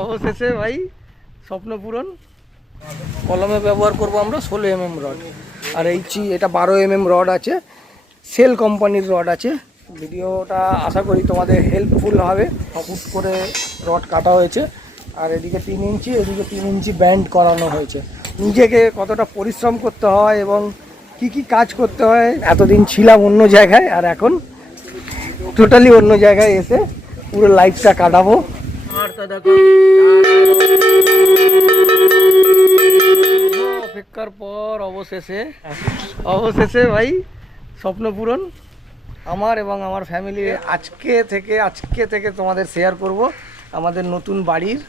অবশেষে ভাই স্বপ্ন পূরণ। কলমে ব্যবহার করব আমরা 16 mm রড, আর এটা 12 mm রড আছে, সেল কোম্পানির রড আছে। ভিডিওটা আশা করি তোমাদের হেল্পফুল হবে। ফুট করে রড কাটা হয়েছে, আর এদিকে 3 ইঞ্চি, এদিকে 3 ইঞ্চি ব্যান্ড করানো হয়েছে। নিজেকে কতটা পরিশ্রম করতে হয় এবং কি কি কাজ করতে হয়, এতদিন ছিলাম অন্য জায়গায়, আর এখন টোটালি অন্য জায়গায় এসে পুরো লাইফটা কাটাবো। অপেক্ষার পর অবশেষে ভাই স্বপ্ন পূরণ আমার এবং আমার ফ্যামিলি। আজকে থেকে তোমাদের শেয়ার করব আমাদের নতুন বাড়ির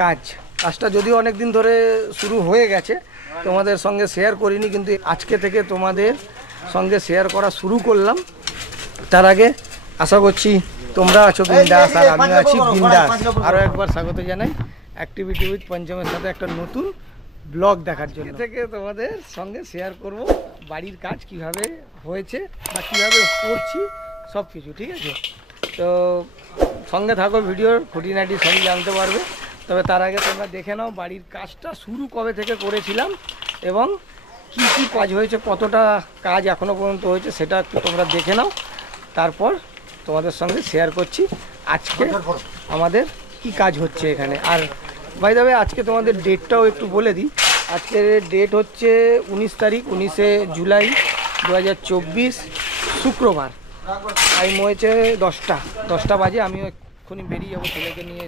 কাজটা যদিও অনেক দিন ধরে শুরু হয়ে গেছে, তোমাদের সঙ্গে শেয়ার করিনি, কিন্তু আজকে থেকে তোমাদের সঙ্গে শেয়ার করা শুরু করলাম। তার আগে আশা করছি তোমরা আছো বিন্দাস আর আমি আছি বিন্দাস। আরও একবার স্বাগত জানাই অ্যাক্টিভিটি উইথ পঞ্চমের সাথে একটা নতুন ব্লগ দেখার জন্য। থেকে তোমাদের সঙ্গে শেয়ার করব বাড়ির কাজ কিভাবে হয়েছে বা কীভাবে করছি সব কিছু, ঠিক আছে? তো সঙ্গে থাকো, ভিডিওর খুঁটিনাটি সব জানতে পারবে। তবে তার আগে তোমরা দেখে নাও বাড়ির কাজটা শুরু কবে থেকে করেছিলাম এবং কি কি কাজ হয়েছে, কতটা কাজ এখনও পর্যন্ত হয়েছে সেটা একটু তোমরা দেখে নাও। তারপর তোমাদের সঙ্গে শেয়ার করছি আজকে আমাদের কি কাজ হচ্ছে এখানে। আর বাই দ্য ওয়ে আজকে তোমাদের ডেটটাও একটু বলে দিই। আজকের ডেট হচ্ছে 19 তারিখ, 19শে জুলাই 2024, শুক্রবার। টাইম হয়েছে 10টা বাজে। আমিও এক্ষুনি বেরিয়ে যাবো ছেলেকে নিয়ে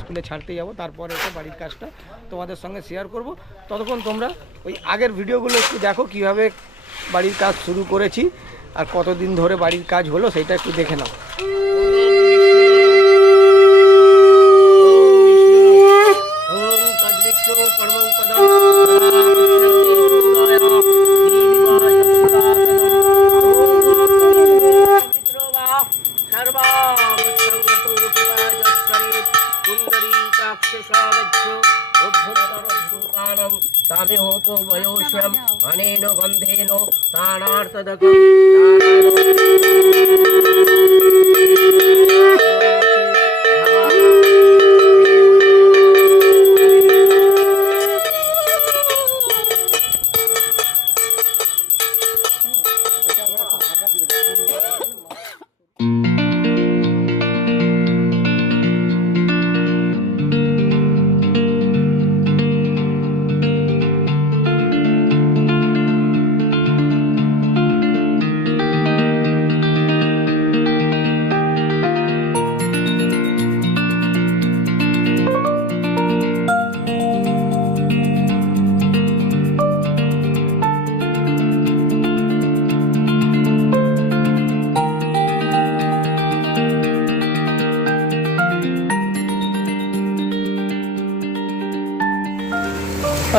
স্কুলে ছাড়তে যাবো, তারপরে এসে বাড়ির কাজটা তোমাদের সঙ্গে শেয়ার করব। ততক্ষণ তোমরা ওই আগের ভিডিওগুলো একটু দেখো কীভাবে বাড়ির কাজ শুরু করেছি আর কতদিন ধরে বাড়ির কাজ হলো সেটা একটু দেখে নাও। अनेन गंधेन ताणार्थदक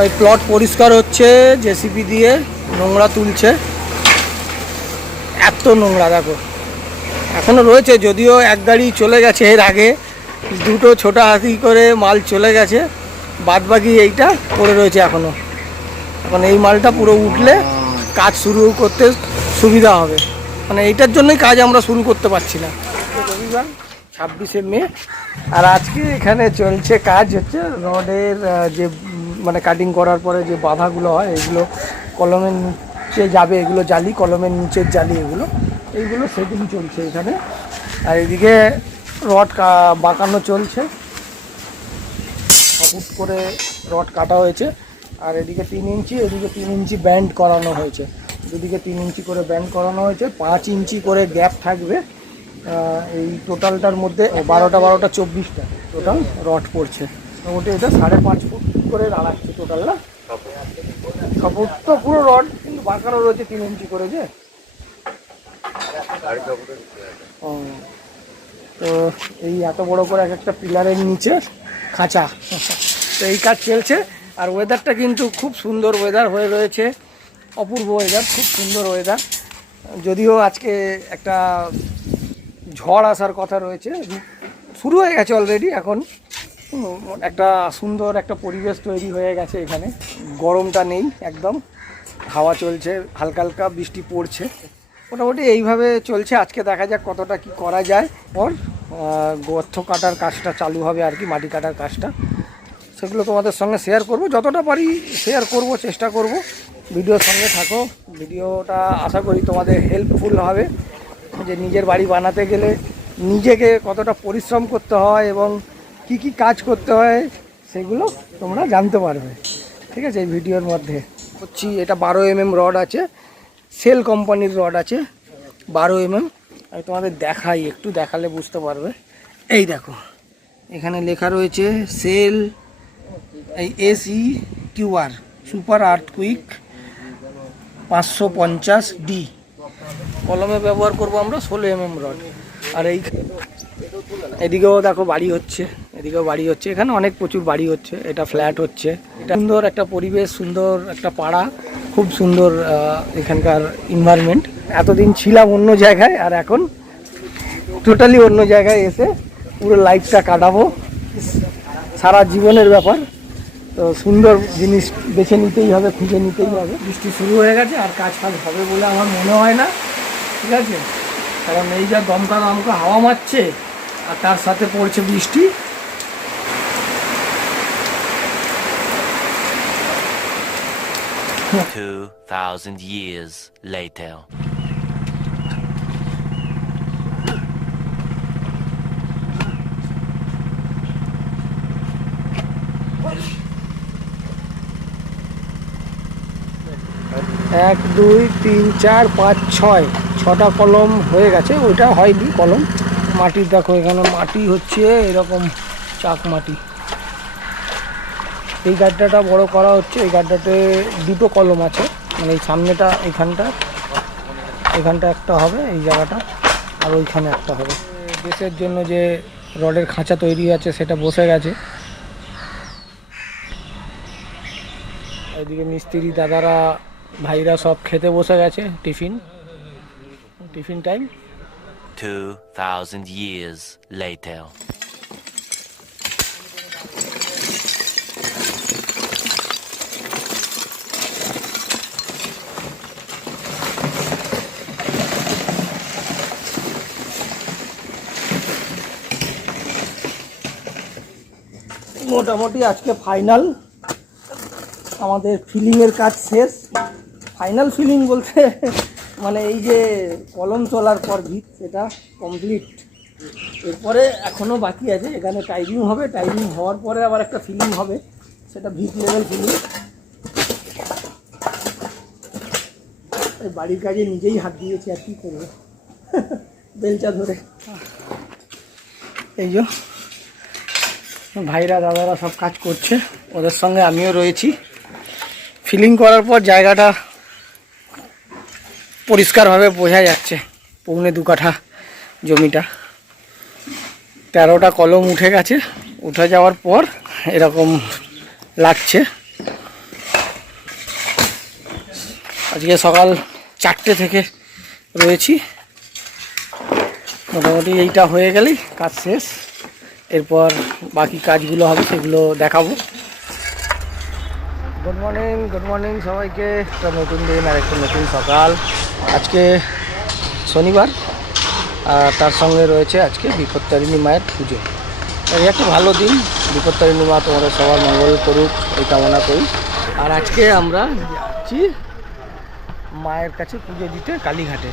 এই প্লট পরিষ্কার হচ্ছে, জেসিপি দিয়ে নোংরা তুলছে। এত নোংরা দেখো, এখনও রয়েছে, যদিও এক গাড়ি চলে গেছে, এর আগে দুটো ছোটা হাতি করে মাল চলে গেছে, বাদ বাকি এইটা পড়ে রয়েছে এখনও। এখন এই মালটা পুরো উঠলে কাজ শুরু করতে সুবিধা হবে, মানে এইটার জন্যই কাজ আমরা শুরু করতে পারছি না। রবিবার 26শে মে, আর আজকে এখানে চলছে কাজ হচ্ছে রডের যে মানে কাটিং করার পরে যে বাধাগুলো হয় এগুলো কলমের নিচে যাবে, এগুলো জালি, কলমের নিচের জালি, এইগুলো সেটিং চলছে এখানে। আর এদিকে রড বাঁকানো চলছে, ফুট করে রড কাটা হয়েছে, আর এদিকে 3 ইঞ্চি, এদিকে 3 ইঞ্চি ব্যান্ড করানো হয়েছে। দুদিকে 3 ইঞ্চি করে ব্যান্ড করানো হয়েছে, 5 ইঞ্চি করে গ্যাপ থাকবে। এই টোটালটার মধ্যে 12টা 24টা টোটাল রড পড়ছে। মোটামুটি এটা 5.5 ফুট করে দাঁড়াচ্ছে টোটাল না, সপোর্ট তো পুরো রড কিন্তু বাঁকানো রয়েছে 3 ইঞ্চি করে যে। তো এই এত বড় করে একটা পিলারের নিচে খাঁচা, তো এই কাজ চলছে। আর ওয়েদারটা কিন্তু খুব সুন্দর ওয়েদার হয়ে রয়েছে, অপূর্ব ওয়েদার, খুব সুন্দর ওয়েদার। যদিও আজকে একটা ঝড় আসার কথা রয়েছে, শুরু হয়ে গেছে অলরেডি। এখন একটা সুন্দর একটা পরিবেশ তৈরি হয়ে গেছে এখানে, গরমটা নেই একদম, হাওয়া চলছে, হালকা হালকা বৃষ্টি পড়ছে। মোটামুটি এইভাবে চলছে। আজকে দেখা যাক কতটা কি করা যায়। ওর গর্ত কাটার কাজটা চালু হবে আর কি, মাটি কাটার কাজটা, সেগুলো তোমাদের সঙ্গে শেয়ার করব, যতটা পারি শেয়ার করব, চেষ্টা করব। ভিডিওর সঙ্গে থাকো, ভিডিওটা আশা করি তোমাদের হেল্পফুল হবে, যে নিজের বাড়ি বানাতে গেলে নিজেকে কতটা পরিশ্রম করতে হয় এবং কি কি কাজ করতে হয় সেগুলো তোমরা জানতে পারবে। ঠিক আছে, এই ভিডিওর মধ্যে হচ্ছি। এটা 12 mm রড আছে, সেল কোম্পানির রড আছে 12 mm। আমি তোমাদের দেখাই, একটু দেখালে বুঝতে পারবে। এই দেখো, এখানে লেখা রয়েছে সেল, এই SEQR সুপার আর্থকুইক 550D। কলমে ব্যবহার করব আমরা 16 mm রড। আর এদিকেও দেখো বাড়ি হচ্ছে, এদিকেও বাড়ি হচ্ছে, এখানে অনেক প্রচুর বাড়ি হচ্ছে, এটা ফ্ল্যাট হচ্ছে। এটা সুন্দর একটা পরিবেশ, সুন্দর একটা পাড়া, খুব সুন্দর এখানকার এনভায়রনমেন্ট। এতদিন ছিলাম অন্য জায়গায়, আর এখন টোটালি অন্য জায়গায় এসে পুরো লাইফটা কাটাবো, সারা জীবনের ব্যাপার। তো সুন্দর জিনিস বেছে নিতেই হবে, খুঁজে নিতেই হবে। বৃষ্টি শুরু হয়ে গেছে, আর কাজ হবে বলে আমার মনে হয় না। ঠিক আছে, কারণ এই যা দমকা দমকা হাওয়া মারছে আর তার সাথে পড়ছে বৃষ্টি। $2,000 years later. এক, দুই, তিন, চার, পাঁচ, ছটা কলম হয়ে গেছে। ওইটা হয়নি কলম। মাটির দেখো, এখানে মাটি হচ্ছে এরকম চাক মাটি। এই গাড্ডাটা বড় করা হচ্ছে। এই গাড্ডাতে দুটো কলম আছে, মানে এই সামনেটা, এখানটা একটা হবে, এই জায়গাটা, আর ওইখানে একটা হবে। দেশের জন্য যে রডের খাঁচা তৈরি আছে সেটা বসে গেছে। এদিকে মিস্ত্রি দাদারা, ভাইরা সব খেতে বসে গেছে। Tiffin time. 2,000 years later. মোটামুটি আজকে ফাইনাল আমাদের ফিলিংয়ের কাজ শেষ। ফাইনাল ফিলিং বলতে মানে এই যে কলম তোলার পর ভিত, সেটা কমপ্লিট। এরপরে এখনও বাকি আছে, এখানে টাইলিং হবে, টাইলিং হওয়ার পরে আবার একটা ফিলিং হবে, সেটা ভিত লেভেল ফিলিং। এই বাড়ির কাজে নিজেই হাত দিয়েছি, আর কী করবো, বেলচা ধরে। এই যে ভাইরা দাদারা সব কাজ করছে, ওদের সঙ্গে আমিও রয়েছি। ফিলিং করার পর জায়গাটা পরিষ্কারভাবে বোঝা যাচ্ছে। 2.25 কাঠা জমিটা, 13টা কলম উঠে গেছে। উঠে যাওয়ার পর এরকম লাগছে। আজকে সকাল 4টে থেকে রয়েছি। মোটামুটি এইটা হয়ে গেলেই কাজ শেষ। এরপর বাকি কাজগুলো হবে, সেগুলো দেখাবো। গুড মর্নিং সবাইকে। একটা নতুন দিন আর একটা নতুন সকাল। আজকে শনিবার, আর তার সঙ্গে রয়েছে আজকে বিপত্তারিণী মায়ের পুজো। এই একটা ভালো দিন। বিপত্তারিণী মা তোমাদের সবার মঙ্গল করুক, এই কামনা করি। আর আজকে আমরা যাচ্ছি মায়ের কাছে পুজো দিতে কালীঘাটে।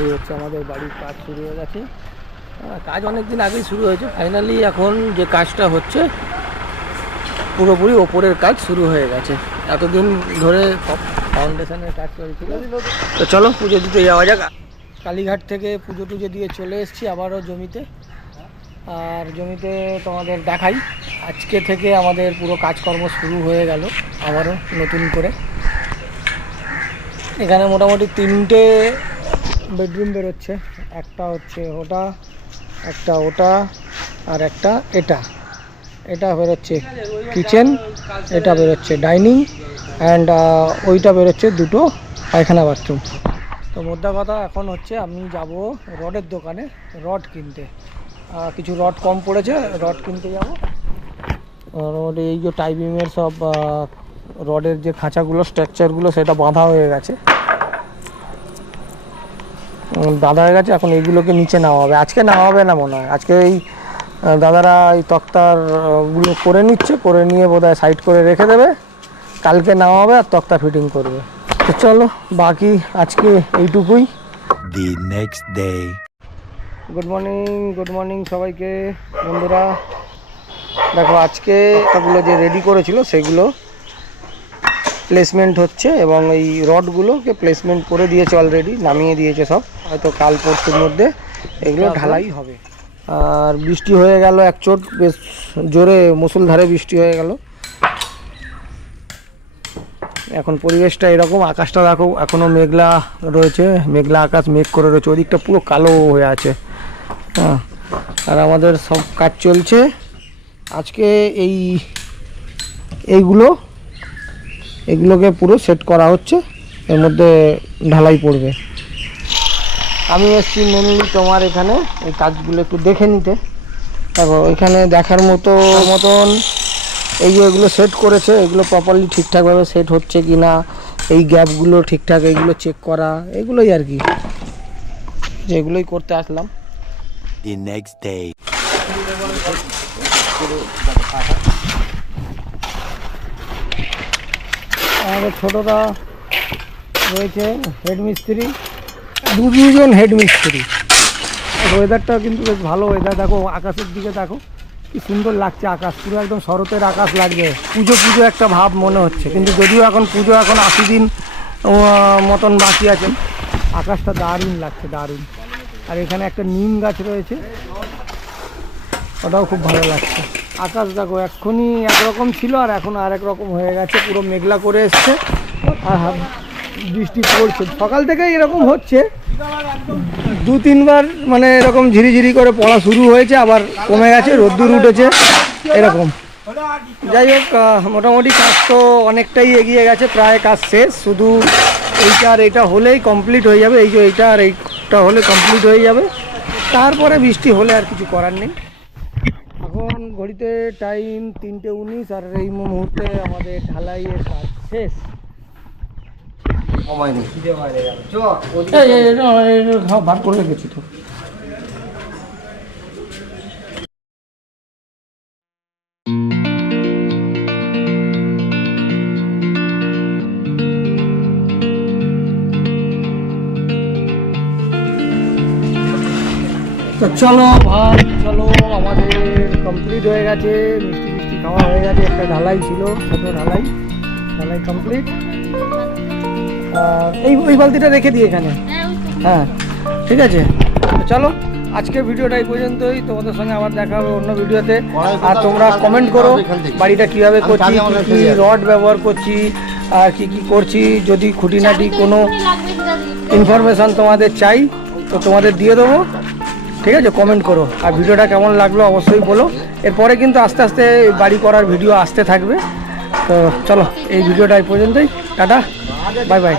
এই হচ্ছে আমাদের বাড়ির কাজ শুরু হয়ে গেছে। কাজ অনেক দিন আগেই শুরু হয়েছে। ফাইনালি এখন যে কাজটা হচ্ছে পুরোপুরি ওপরের কাজ শুরু হয়ে গেছে। এতদিন ধরে ফাউন্ডেশনের কাজ চলছিল। তো চলো পুজো দিতে যাওয়া যাক। কালীঘাট থেকে পুজো টুজো দিয়ে চলে এসেছি আবারও জমিতে। আর জমিতে তোমাদের দেখাই, আজকে থেকে আমাদের পুরো কাজকর্ম শুরু হয়ে গেল আবারও নতুন করে। এখানে মোটামুটি 3টে বেডরুম বেরোচ্ছে। একটা হচ্ছে ওটা, একটা ওটা, আর একটা এটা বেরোচ্ছে কিচেন, এটা বেরোচ্ছে ডাইনিং, অ্যান্ড ওইটা বেরোচ্ছে 2টো পায়খানা বাথরুম। তো মোদ্দা কথা এখন হচ্ছে আমি যাব রডের দোকানে রড কিনতে। কিছু রড কম পড়েছে, রড কিনতে যাব। আর এই যে টাই বিমের সব রডের যে খাঁচাগুলো, স্ট্রাকচারগুলো, সেটা বাঁধা হয়ে গেছে। দাদার কাছে। এখন এইগুলোকে নিচে নেওয়া হবে, আজকে নেওয়া হবে না মনে হয়। আজকে এই দাদারা এই তক্তার গুলো করে নিচ্ছে, করে নিয়ে বোধহয় সাইড করে রেখে দেবে, কালকে নেওয়া হবে আর তক্তা ফিটিং করবে। তো চলো, বাকি আজকে এইটুকুই। The next day. Good morning সবাইকে বন্ধুরা। দেখো আজকে ওগুলো যে রেডি করেছিল সেগুলো প্লেসমেন্ট হচ্ছে, এবং এই রডগুলোকে প্লেসমেন্ট করে দিয়েছে, অলরেডি নামিয়ে দিয়েছে সব। হয়তো কাল পরশুর মধ্যে এগুলো ঢালাই হবে। আর বৃষ্টি হয়ে গেল এক চোট, বেশ জোরে মুষলধারে বৃষ্টি হয়ে গেল। এখন পরিবেশটা এরকম, আকাশটা দেখো এখনো মেঘলা রয়েছে, মেঘলা আকাশ, মেঘ করে রয়েছে, ওদিকটা পুরো কালো হয়ে আছে। হ্যাঁ, আর আমাদের সব কাজ চলছে আজকে। এইগুলোকে পুরো সেট করা হচ্ছে, এর মধ্যে ঢালাই পড়বে। আমি এসেছি মেনলি তোমার এখানে এই কাজগুলো একটু দেখে নিতে। তারপর এখানে দেখার মতন এই যে এগুলো সেট করেছে, এগুলো প্রপারলি ঠিকঠাকভাবে সেট হচ্ছে কি না, এই গ্যাপগুলো ঠিকঠাক, এইগুলো চেক করা, এগুলোই আর কি, যেগুলোই করতে আসলাম। The next day. আমাদের ছোটরা রয়েছে হেড মিস্ত্রি, দুজন হেড মিস্ত্রি। ওয়েদারটা কিন্তু বেশ ভালো ওয়েদার। দেখো আকাশের দিকে দেখো কি সুন্দর লাগছে, আকাশ পুরো একদম শরতের আকাশ লাগছে। পুজো একটা ভাব মনে হচ্ছে, কিন্তু যদিও এখন পুজো 80 দিন মতন বাকি আছে। আকাশটা দারুণ লাগছে, দারুণ। আর এখানে একটা নিম গাছ রয়েছে, ওটাও খুব ভালো লাগছে। আকাশ দেখো এক্ষুনি একরকম ছিল আর এখন আর এক রকম হয়ে গেছে, পুরো মেঘলা করে এসছে আর বৃষ্টি পড়ছে। সকাল থেকেই এরকম হচ্ছে, 2-3 বার মানে এরকম ঝিরিঝিরি করে পড়া শুরু হয়েছে, আবার কমে গেছে, রোদ্দুর উঠেছে, এরকম। যাই হোক, মোটামুটি কাজ তো অনেকটাই এগিয়ে গেছে, প্রায় কাজ শেষ। শুধু এইটা আর এইটা হলেই কমপ্লিট হয়ে যাবে। এই যে এইটা আর এইটা হলে কমপ্লিট হয়ে যাবে, তারপরে বৃষ্টি হলে আর কিছু করার নেই। এখন ঘড়িতে টাইম 3:19, আর এই মুহূর্তে আমাদের ঢালাইয়ের কাজ শেষ। বার করে রেখেছি তো। তো চলো ভাই, চলো, আমাদের কমপ্লিট হয়ে গেছে, মিষ্টি খাওয়া হয়ে গেছে। একটা ঢালাই ছিল, ছোটো ঢালাই কমপ্লিট। এই বালতিটা রেখে দিই এখানে। হ্যাঁ ঠিক আছে, তো চলো আজকের ভিডিওটা এই পর্যন্তই। তোমাদের সঙ্গে আবার দেখা হবে অন্য ভিডিওতে। আর তোমরা কমেন্ট করো বাড়িটা কীভাবে করছি, কী রড ব্যবহার করছি, আর কি করছি। যদি খুঁটিনাটি কোনো ইনফরমেশান তোমাদের চাই তো তোমাদের দিয়ে দেবো, ঠিক আছে? কমেন্ট করো। আর ভিডিওটা কেমন লাগলো অবশ্যই বলো। এরপরে কিন্তু আস্তে আস্তে বাড়ি করার ভিডিও আসতে থাকবে। তো চলো, এই ভিডিওটা এই পর্যন্তই। Tata, bye bye.